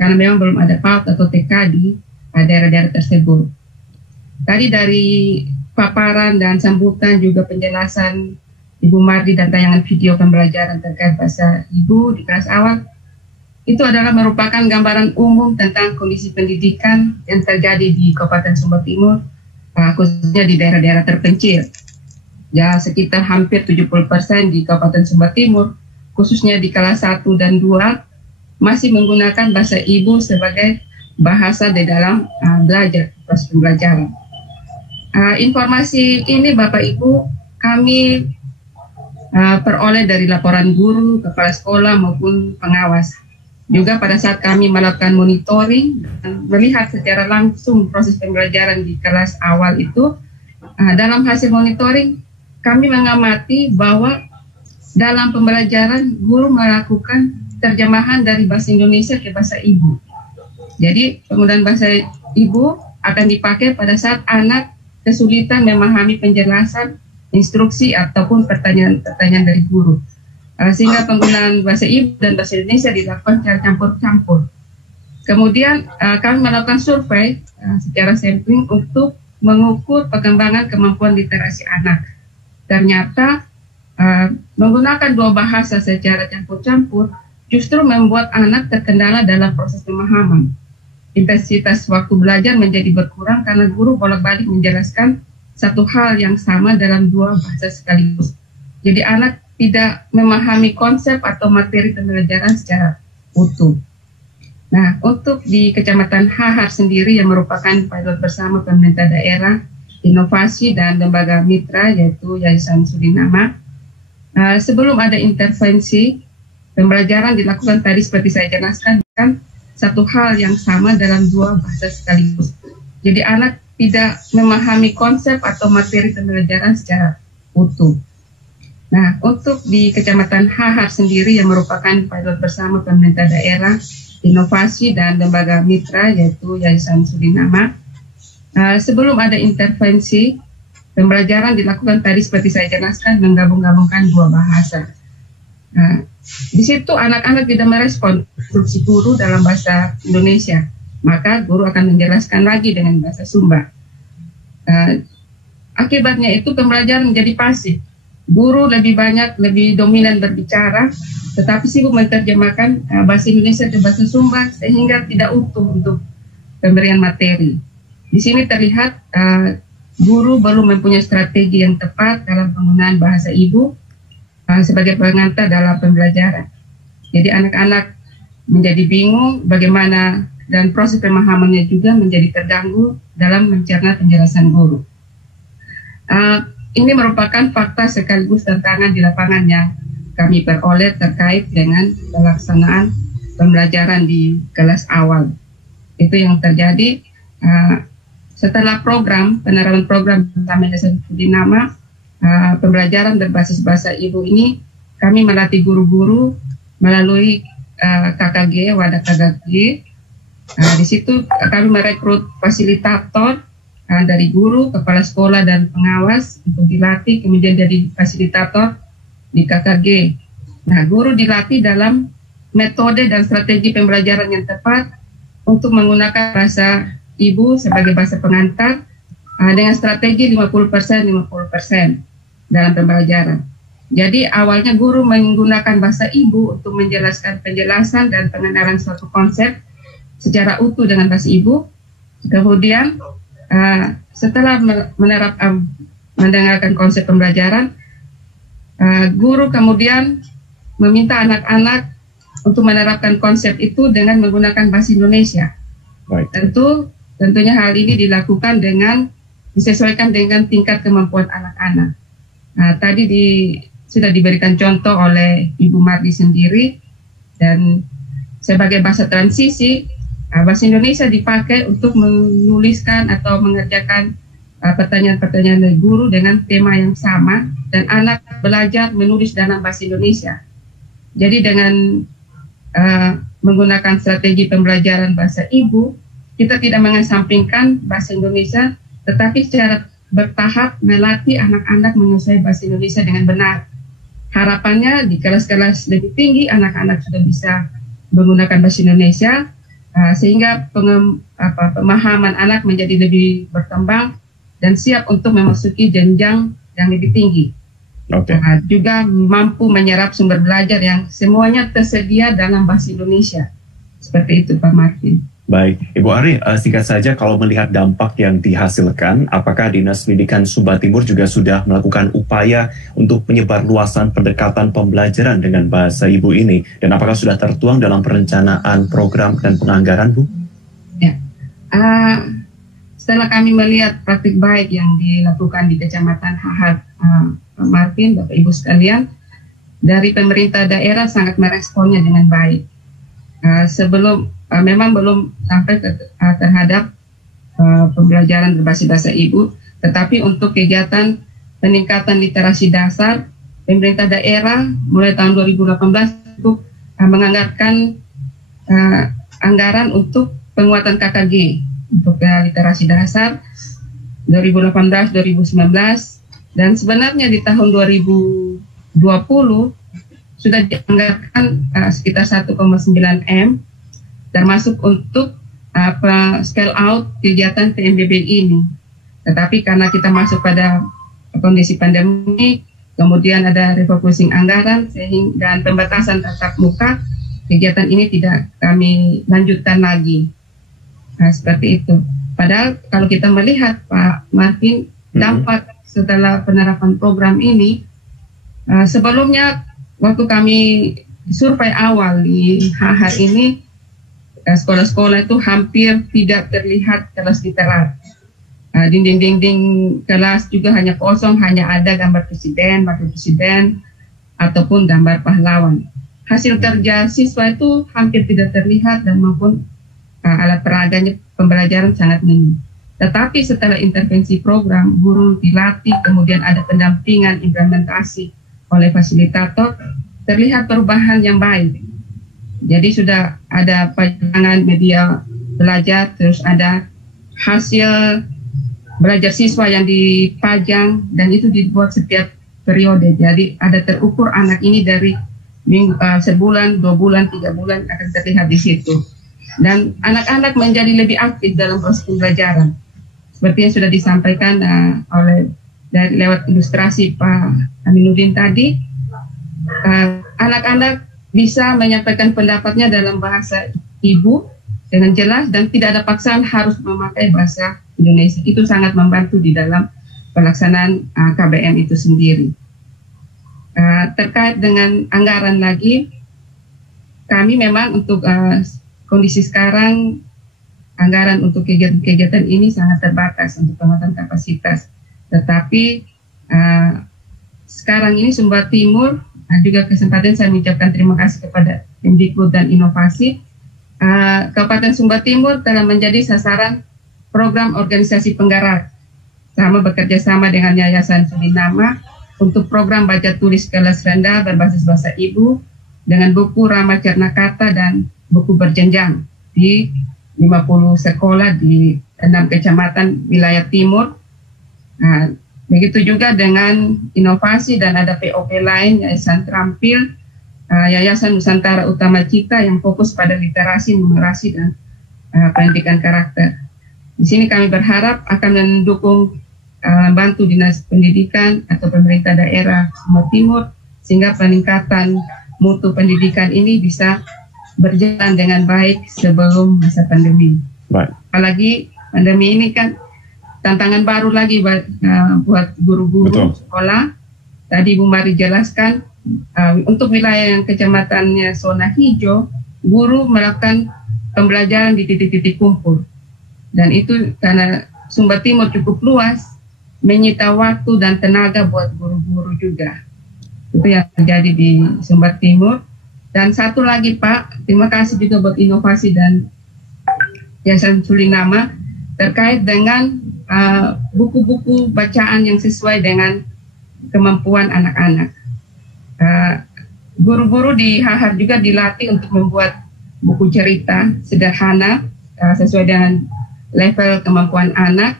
karena memang belum ada PAUD atau TK di daerah-daerah tersebut. Tadi dari paparan dan sambutan juga penjelasan Ibu Mardi dan tayangan video pembelajaran terkait bahasa ibu di kelas awal, itu adalah merupakan gambaran umum tentang kondisi pendidikan yang terjadi di Kabupaten Sumba Timur, khususnya di daerah-daerah terpencil. Ya, sekitar hampir 70% di Kabupaten Sumba Timur, khususnya di kelas 1 dan 2, masih menggunakan bahasa ibu sebagai bahasa di dalam belajar, proses pembelajaran. Informasi ini Bapak Ibu kami peroleh dari laporan guru, kepala sekolah maupun pengawas. Juga pada saat kami melakukan monitoring dan melihat secara langsung proses pembelajaran di kelas awal itu, dalam hasil monitoring kami mengamati bahwa dalam pembelajaran guru melakukan terjemahan dari bahasa Indonesia ke bahasa ibu. Jadi penggunaan bahasa ibu akan dipakai pada saat anak kesulitan memahami penjelasan, instruksi ataupun pertanyaan-pertanyaan dari guru. Sehingga penggunaan bahasa ibu dan bahasa Indonesia dilakukan secara campur-campur. Kemudian kami melakukan survei secara sampling untuk mengukur perkembangan kemampuan literasi anak. ternyata menggunakan dua bahasa secara campur-campur justru membuat anak terkendala dalam proses pemahaman. Intensitas waktu belajar menjadi berkurang karena guru bolak-balik menjelaskan satu hal yang sama dalam dua bahasa sekaligus. Jadi anak tidak memahami konsep atau materi pembelajaran secara utuh. Nah, untuk di Kecamatan Hahar sendiri yang merupakan pilot bersama pemerintah daerah, inovasi dan lembaga mitra yaitu Yayasan Suriname, sebelum ada intervensi, pembelajaran dilakukan tadi seperti saya jelaskan kan satu hal yang sama dalam dua bahasa sekaligus. Jadi anak tidak memahami konsep atau materi pembelajaran secara utuh. Nah, untuk di Kecamatan Hahar sendiri yang merupakan pilot bersama pemerintah daerah, inovasi dan lembaga mitra yaitu Yayasan Suriname, sebelum ada intervensi, pembelajaran dilakukan tadi seperti saya jelaskan menggabung-gabungkan dua bahasa. Di situ anak-anak tidak merespon instruksi guru dalam bahasa Indonesia, maka guru akan menjelaskan lagi dengan bahasa Sumba. Akibatnya itu pembelajaran menjadi pasif. Guru lebih dominan berbicara, tetapi sibuk menerjemahkan bahasa Indonesia ke bahasa Sumba sehingga tidak utuh untuk pemberian materi. Di sini terlihat guru belum mempunyai strategi yang tepat dalam penggunaan bahasa ibu sebagai pengantar dalam pembelajaran. Jadi anak-anak menjadi bingung bagaimana dan proses pemahamannya juga menjadi terganggu dalam mencerna penjelasan guru. Ini merupakan fakta sekaligus tantangan di lapangan yang kami peroleh terkait dengan pelaksanaan pembelajaran di kelas awal. Itu yang terjadi setelah penerapan program bersama Yayasan Suriname, pembelajaran berbasis bahasa ibu ini kami melatih guru-guru melalui KKG, wadah KKG. Di situ kami merekrut fasilitator dari guru, kepala sekolah, dan pengawas untuk dilatih, kemudian jadi fasilitator di KKG. Nah, guru dilatih dalam metode dan strategi pembelajaran yang tepat untuk menggunakan bahasa ibu sebagai bahasa pengantar dengan strategi 50% dalam pembelajaran. Jadi awalnya guru menggunakan bahasa ibu untuk menjelaskan penjelasan dan pengenalan suatu konsep secara utuh dengan bahasa ibu. Kemudian setelah mendengarkan konsep pembelajaran, guru kemudian meminta anak-anak untuk menerapkan konsep itu dengan menggunakan bahasa Indonesia. Baik. Tentunya hal ini dilakukan disesuaikan dengan tingkat kemampuan anak-anak. Tadi sudah diberikan contoh oleh Ibu Mardi sendiri, dan sebagai bahasa transisi, bahasa Indonesia dipakai untuk menuliskan atau mengerjakan pertanyaan-pertanyaan dari guru dengan tema yang sama, dan anak belajar menulis dalam bahasa Indonesia. Jadi dengan menggunakan strategi pembelajaran bahasa ibu, kita tidak mengesampingkan bahasa Indonesia, tetapi secara bertahap melatih anak-anak menguasai bahasa Indonesia dengan benar. Harapannya di kelas-kelas lebih tinggi anak-anak sudah bisa menggunakan bahasa Indonesia, sehingga pemahaman anak menjadi lebih berkembang dan siap untuk memasuki jenjang yang lebih tinggi. Okay. Juga mampu menyerap sumber belajar yang semuanya tersedia dalam bahasa Indonesia. Seperti itu, Pak Martin. Baik, Ibu Ari, singkat saja kalau melihat dampak yang dihasilkan, apakah Dinas Pendidikan Sumba Timur juga sudah melakukan upaya untuk penyebarluasan pendekatan pembelajaran dengan bahasa ibu ini? Dan apakah sudah tertuang dalam perencanaan program dan penganggaran, Bu? Ya, setelah kami melihat praktik baik yang dilakukan di Kecamatan Hahar, Pak Martin, Bapak Ibu sekalian, dari pemerintah daerah sangat meresponnya dengan baik. Memang belum sampai terhadap pembelajaran berbasis bahasa ibu, tetapi untuk kegiatan peningkatan literasi dasar, pemerintah daerah mulai tahun 2018 untuk menganggarkan anggaran untuk penguatan KKG untuk literasi dasar 2018-2019, dan sebenarnya di tahun 2020 sudah dianggarkan sekitar 1,9 M, termasuk untuk scale out kegiatan PMBB ini. Tetapi karena kita masuk pada kondisi pandemi, kemudian ada refocusing anggaran dan pembatasan tatap muka, kegiatan ini tidak kami lanjutkan lagi. Nah, seperti itu. Padahal kalau kita melihat Pak Martin, dampak setelah penerapan program ini, sebelumnya waktu kami survei awal di HH ini, sekolah-sekolah itu hampir tidak terlihat kelas literat. Dinding-dinding kelas juga hanya kosong, hanya ada gambar presiden, wakil presiden, ataupun gambar pahlawan. Hasil kerja siswa itu hampir tidak terlihat dan maupun alat peraganya pembelajaran sangat minim. Tetapi setelah intervensi program, guru dilatih, kemudian ada pendampingan implementasi oleh fasilitator, terlihat perubahan yang baik. Jadi sudah ada pajangan media belajar, terus ada hasil belajar siswa yang dipajang dan itu dibuat setiap periode. Jadi ada terukur anak ini dari sebulan, 2 bulan, 3 bulan akan terlihat di situ. Dan anak-anak menjadi lebih aktif dalam proses pembelajaran. Seperti yang sudah disampaikan lewat ilustrasi Pak Aminuddin tadi, anak-anak bisa menyampaikan pendapatnya dalam bahasa ibu dengan jelas dan tidak ada paksaan harus memakai bahasa Indonesia. Itu sangat membantu di dalam pelaksanaan KBM itu sendiri. Terkait dengan anggaran lagi, kami memang untuk kondisi sekarang, anggaran untuk kegiatan ini sangat terbatas untuk penguatan kapasitas. Tetapi sekarang ini Sumba Timur, juga kesempatan saya mengucapkan terima kasih kepada Mendikbud dan Inovasi. Kabupaten Sumba Timur telah menjadi sasaran program organisasi penggerak, sama bekerja sama dengan Yayasan Suriname untuk program baca tulis kelas rendah berbasis bahasa ibu dengan buku ramah cerna kata dan buku berjenjang di 50 sekolah di 6 kecamatan wilayah timur. Nah, begitu juga dengan Inovasi dan ada POP lain, Yayasan Terampil, Yayasan Nusantara Utama Cita yang fokus pada literasi, numerasi dan pendidikan karakter. Di sini kami berharap akan mendukung bantu Dinas Pendidikan atau pemerintah daerah Sumba Timur sehingga peningkatan mutu pendidikan ini bisa berjalan dengan baik sebelum masa pandemi. Baik. Apalagi pandemi ini kan tantangan baru lagi buat guru-guru sekolah. Tadi Bu Mari jelaskan untuk wilayah yang kecamatannya zona hijau, guru melakukan pembelajaran di titik-titik kumpul. Dan itu karena Sumba Timur cukup luas, menyita waktu dan tenaga buat guru-guru juga. Itu yang terjadi di Sumba Timur. Dan satu lagi Pak, terima kasih juga buat Inovasi dan Yayasan Suriname terkait dengan buku-buku bacaan yang sesuai dengan kemampuan anak-anak. Guru-guru di HH juga dilatih untuk membuat buku cerita sederhana sesuai dengan level kemampuan anak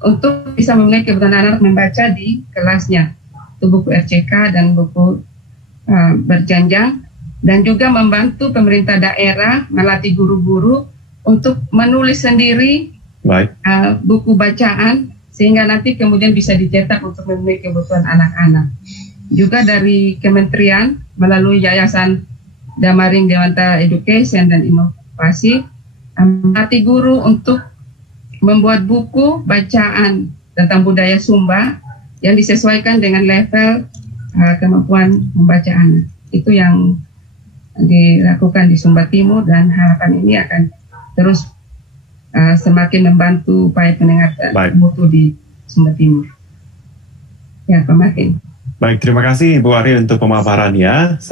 untuk bisa memenuhi kebutuhan anak membaca di kelasnya. Itu buku RCK dan buku berjenjang, dan juga membantu pemerintah daerah melatih guru-guru untuk menulis sendiri buku bacaan sehingga nanti kemudian bisa dicetak untuk memenuhi kebutuhan anak-anak. Juga dari kementerian melalui Yayasan Damaring Dewanta Education dan Inovasi melatih guru untuk membuat buku bacaan tentang budaya Sumba yang disesuaikan dengan level kemampuan membaca anak. Itu yang dilakukan di Sumba Timur dan harapan ini akan terus semakin membantu upaya peningkatan mutu di Sumba Timur. Ya, Pak Martin. Baik, terima kasih Ibu Ari untuk pemaparannya.